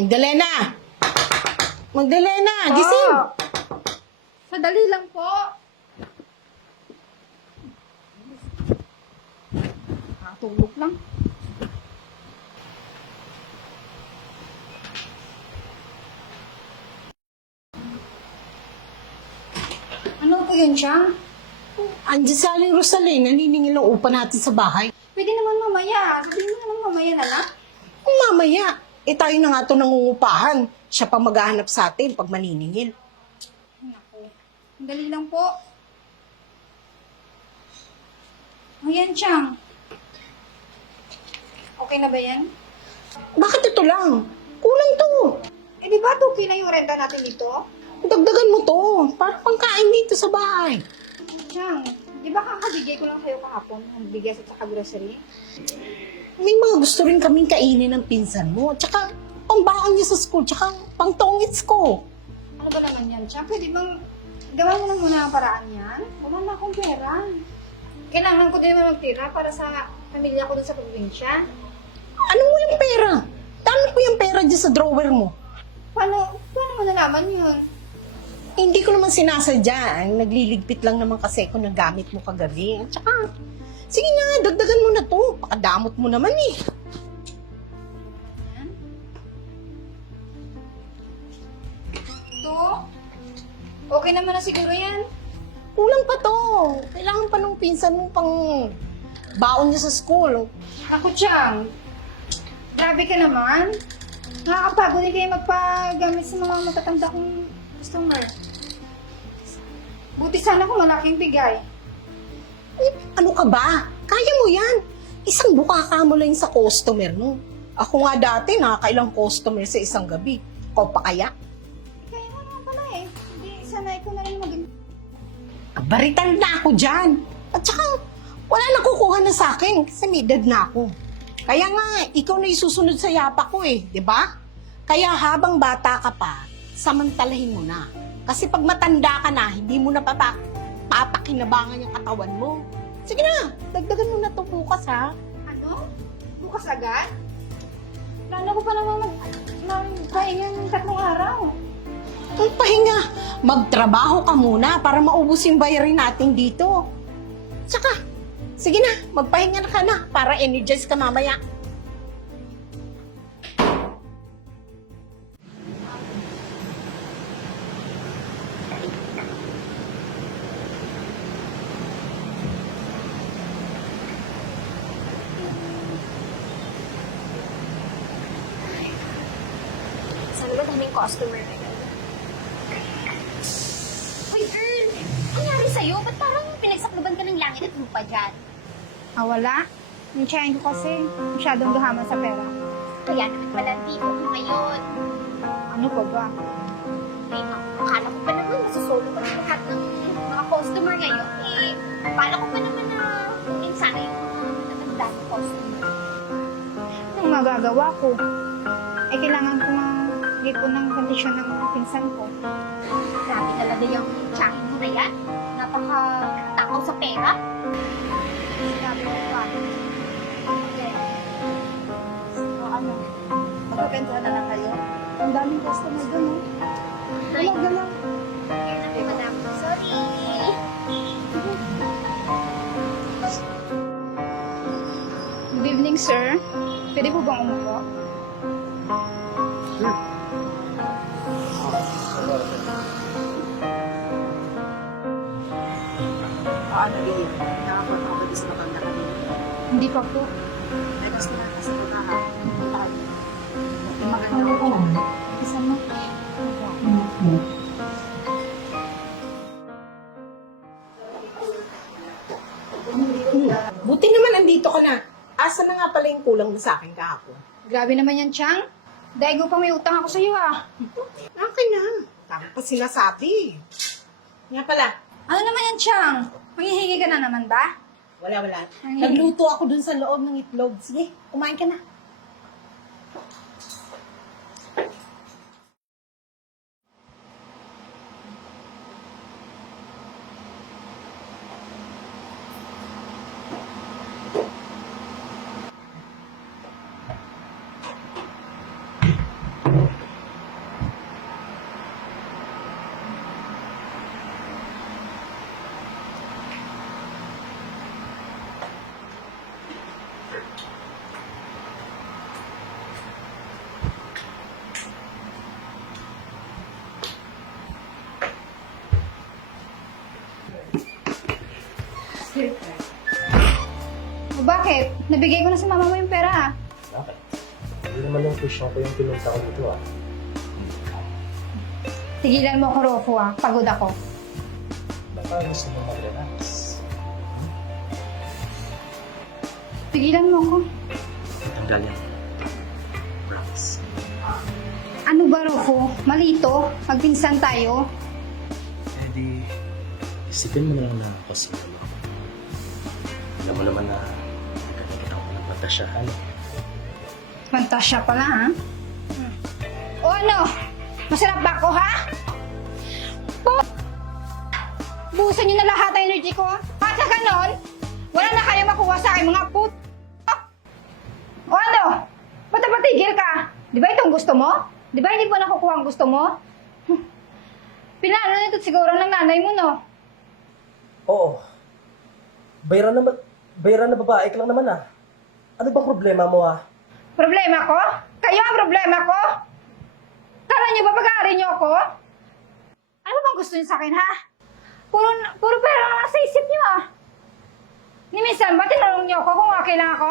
Magdalena! Magdalena! Gising! Sadali lang po. Tulog lang. Ano po yun, Chang? Andiyan si Aling Rosalie, naniningil ang upa natin sa bahay. Pwede naman mamaya. Sabihin mo naman mamaya na lang. Kung mamaya, tayo na nga ito nangungupahan. Siya pa maghahanap sa atin pag maniningil. Naku. Dali lang po. Ayan, Chang. Okay na ba yan? Bakit ito lang? Kulang to. Eh, di ba 2K na yung renta natin dito? Dagdagan mo to. Para pangkain dito sa bahay. Chang, di ba kakabigay ko lang sa'yo kahapon ng bigas at saka grocery? May mga gusto rin kaming kainin ng pinsan mo. Tsaka pambaon niya sa school. Tsaka pangtongits ko. Ano ba naman yan, Chang? Pwede bang gawa mo lang muna ang paraan yan? Wala na akong pera. Kailangan ko din naman magtira para sa pamilya ko dun sa probinsya. Ano mo yung pera? Dami ko yung pera dyan sa drawer mo. Paano mo nalaman yun? Hindi ko naman sinasadya. Nagliligpit lang naman kasi ako ng gamit mo kagabi. Tsaka, sige na, dagdagan mo na to. Pakadamot mo naman eh. Yan. Ito? Okay naman na siguro yan. Kulang pa to. Kailangan pa nung pinsan mo pang baon niya sa school. Ako, Chang. Grabe ka naman. Nakakapagod din kayo magpagamit sa mga matatanda kong customer. Buti sana kung malaking bigay. Ano ka ba? Kaya mo yan. Isang bukaka mo lang sa customer mo. Ako nga dati, nakakailang customer sa isang gabi. Ikaw pa kaya? Kaya nga naman pala eh. Hindi, sana ikaw na rin maging... Baritan na ako dyan. At saka, wala na kukuha na sa akin kasi may edad na ako. Kaya nga, ikaw na isusunod sa yapa ko eh, di ba? Kaya habang bata ka pa, samantalahin mo na. Kasi pag matanda ka na, hindi mo na papakinabangan yung katawan mo. Sige na, dagdagan mo na to bukas ha. Ano? Bukas agad? Plano ko pa naman magpahinga ng 3 araw. Pahinga, magtrabaho ka muna para maubos yung bayarin natin dito. Tsaka, sige na, magpahinga na ka na para energize ka mamaya. Sana ba daming customer ngayon? Uy, Earl! Ano nangyari sa'yo? Ba't parang pinagsakluban ka ng langit at lupa dyan? Ah, wala. Yung tiyahin ko kasi masyadong gahaman sa pera. Kaya naman pala dito ko ngayon. Ano pa ba? Ay, akala ko pa naman masusolo ko ng lahat ng mga customer ngayon. Eh, akala ko pa naman na kunin sana yung mga natatanda ng customer. Anong magagawa ko? Eh, kailangan ko mag-ipon ng kondisyon ng pinsan ko. Grabe talaga yung tiyahin mo na yan. Napaka-takaw sa pera. Sabi ko pa. Okay. O ano? Magkakantuhan na lang kayo? Ang daming customer doon, oh. Ay, Galaw. kaya na madam. Sorry. Good evening, sir. Pwede po bang umupo? Ano din, nakapag-abadis na kang nakalina. Hindi pa po. Legas na kasi pagkakataon. Maganda Oo. ko. Isa mo. Buti naman andito ka na. Asa na nga pala yung kulang mo sa akin kahapon? Grabe naman yan, Chang. Dahil pa may utang ako sa iyo, ah. Akin na. Tama pa sinasabi. Nga pala, Ano naman yan, Chang? Manghihingi ka na naman ba? wala. Nagluto ako dun sa loob ng itlog. Sige, kumain ka na. Bakit? Nabigay ko na sa mama mo yung pera ah. Bakit? Hindi naman yung tuition ko yung pinunta ko dito ah. Tigilan mo ako, Rofo ah. Pagod ako. Baka gusto mo mag-relax. Tigilan mo ako. Tanggal yan. Promise. Ano ba, Rofo? Malito? Magpinsan tayo? Eh di, isipin mo na lang na ako si mama. Alam mo naman na nagkakita ako ng patasyahan. Fantasya pala, ha? O ano? Masarap ba ako, ha? Busan niyo na lahat ng energy ko, ha? At sa ganon, wala na kayo makuha sa akin, mga put... O ano? Ba't napatigil ka? Di ba itong gusto mo? Di ba hindi mo nakukuha ang gusto mo? Pinano nito siguro ng nanay mo, no? Oo. Bayaran na babae ka lang naman ah. Ano bang problema mo ah? Problema ko? Kayo ang problema ko? Kala niyo ba pag-aari niyo ako? Ano bang gusto niyo sa akin, ha? Puro pera lang sa isip niyo, ah. Ni minsan ba tinanong niyo ako kung okay lang ako?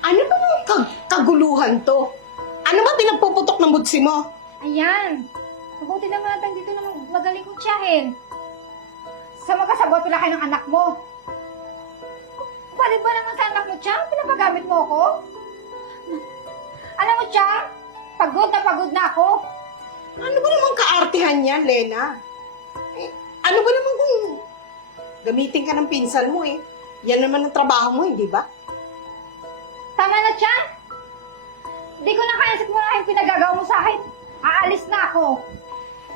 Ano ba yung kaguluhan to? Ano ba pinagpuputok ng butsi mo? Ayan. Mabuti naman natin dito na magaling kong tiyahin. Sa magkasabot pala kayo ng anak mo. Balik ba naman sa anak mo, Chang? Pinapagamit mo ako? Alam mo, Chang, pagod na ako. Ano ba namang kaartihan yan, Lena? Eh, ano ba naman kung gamitin ka ng pinsan mo eh? Yan naman ang trabaho mo, hindi ba? Tama na, Chang. Hindi ko na kaya sigurahin pinagagawa mo sa akin. Aalis na ako.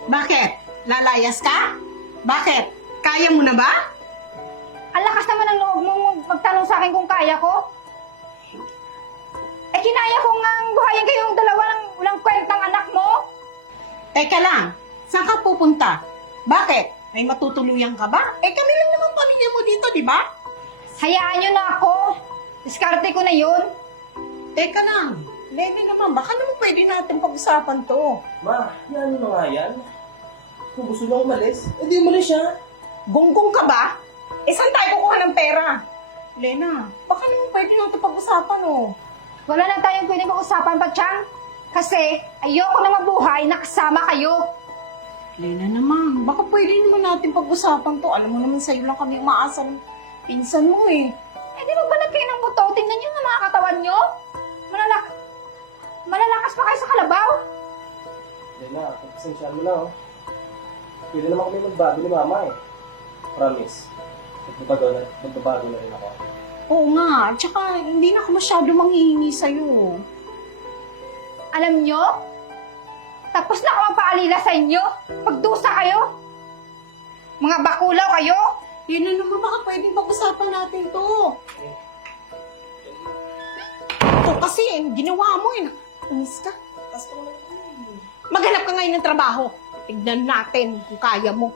Bakit? Lalayas ka? Bakit? Kaya mo na ba? Ang lakas naman ng loob mong magtanong sa akin kung kaya ko. Eh, kinaya ko nga buhayin kayong dalawa ng walang kwentang anak mo. Teka lang, saan ka pupunta? Bakit? May matutuluyan ka ba? Eh kami lang naman pamilya mo dito, di ba? Hayaan nyo na ako. Diskarte ko na yun. Teka lang, Lena naman, baka naman pwede natin pag-usapan to. Ma, yan mo nga yan. Kung gusto niya umalis, edi umalis siya. Gunggong ka ba? Eh saan tayo kukuha ng pera? Lena, baka naman pwede natin pag-usapan oh. Wala na tayong pwedeng pag-usapan pa, Chang. Kasi ayoko na mabuhay na kasama kayo. Lena naman, baka pwede naman natin pag-usapan to. Alam mo naman sa'yo lang kami umaasa ng pinsan mo eh. Eh, di ba balat kayo ng buto? Tingnan nyo ng mga katawan nyo. Malalakas pa kayo sa kalabaw. Lena, pagpasensyahan mo na oh. Pwede naman kami magbago ni mama eh. Promise. Magbabago na rin ako. Oo nga, at saka hindi na ako masyado manghihingi sa'yo. Alam nyo? Tapos na ako magpaalila sa inyo. Pagdusa kayo. Mga bakulaw kayo. Yun na naman, baka pwedeng pag-usapan natin to. Ito kasi, ginawa mo eh. Nakakainis ka. Maghanap ka ngayon ng trabaho. Tignan natin kung kaya mo.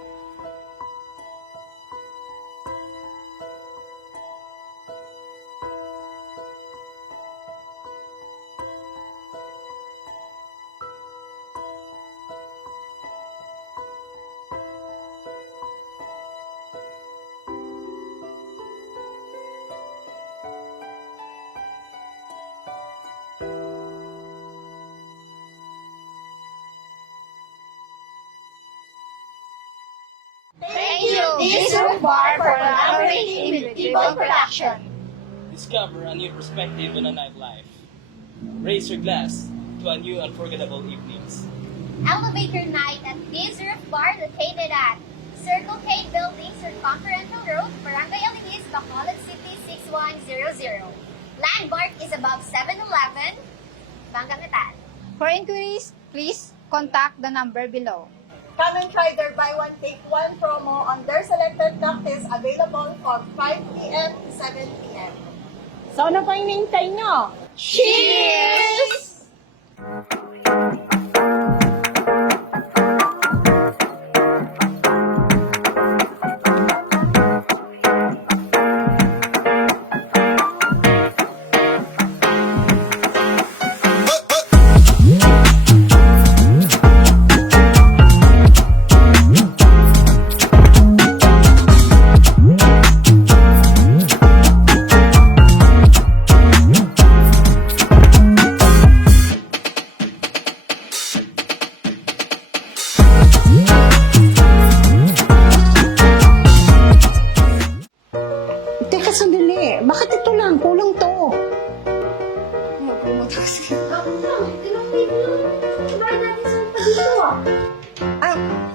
Thank you, Disrupt Bar, for collaborating with People Production. Discover a new perspective on a nightlife. Raise your glass to a new unforgettable evenings. Elevate your night at Disrupt Bar located at Circle K Building, Circumferential Road, Barangay Alinis, Bacolod City 6100. Landmark is above 7-Eleven, Bangangatal. For inquiries, please contact the number below. Come and try their buy one take one promo on their selected cocktails available from 5 p.m. to 7 p.m. So ano pa hinihintay nyo? Cheers! bakit ito lang? Kulang to.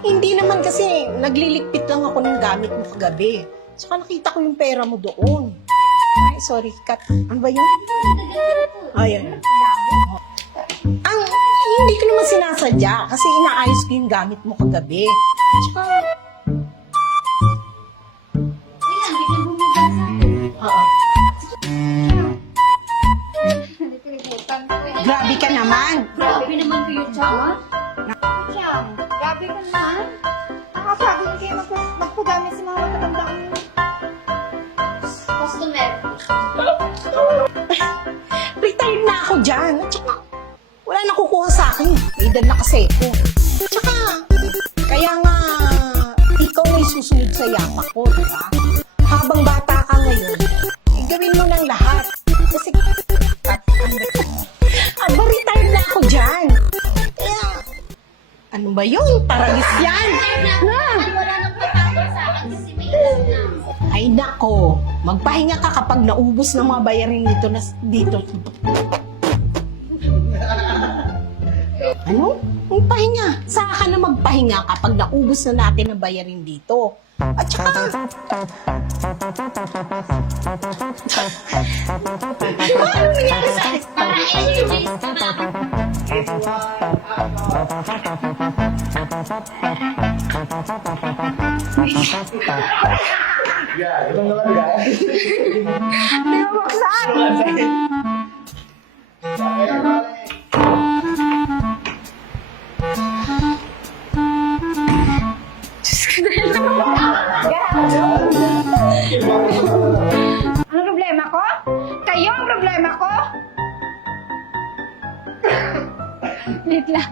Hindi naman kasi nagliligpit lang ako ng gamit mo kagabi. Tsaka nakita ko yung pera mo doon. Ay, sorry, cut. Ano ba yun? Ayan. Hindi ko naman sinasadya kasi inaayos ko yung gamit mo kagabi. Tsaka, oo. Grabe ka naman. Grabe naman kayo, Chang. Chang, grabe ka naman. Nakakapagod kayo magpagamit sa mga matatandaan mo. Customer. Retired na ako dyan. At saka, wala na kukuha sa akin. May edad na kasi ako. Tsaka, kaya nga, ikaw ay susunod sa yapak ko, di ba? Habang bata ka ngayon, gawin mo ng lahat. Kasi, retired na ako dyan. Kaya, ano ba yun? Paragis yan. Wala nang patawag sa akin kasi may edad na. Ay nako, magpahinga ka kapag naubos ng mga bayarin dito. Ano? Magpahinga. Saka ka na magpahinga kapag naubos na natin ang bayarin dito. At saka... Ano nangyari sa akin? Para energies ka ba? Di ba baksan? Ano problema ko? Kayo ang problema ko? Wait lang.